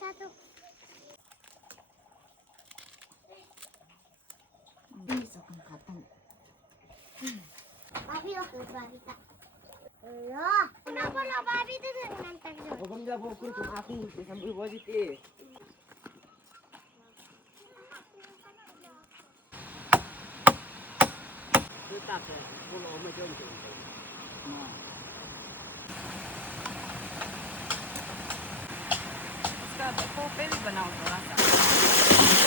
Satu. Bisa kang katang. Babi oh, babi tak. Allah, kenapa lo babi itu dengan takjub? Huwag kang labo ko kung ako. Sambil wajit eh. Tetap ya, pulau macam tu. Ska, po, pwede ba na ako rasa?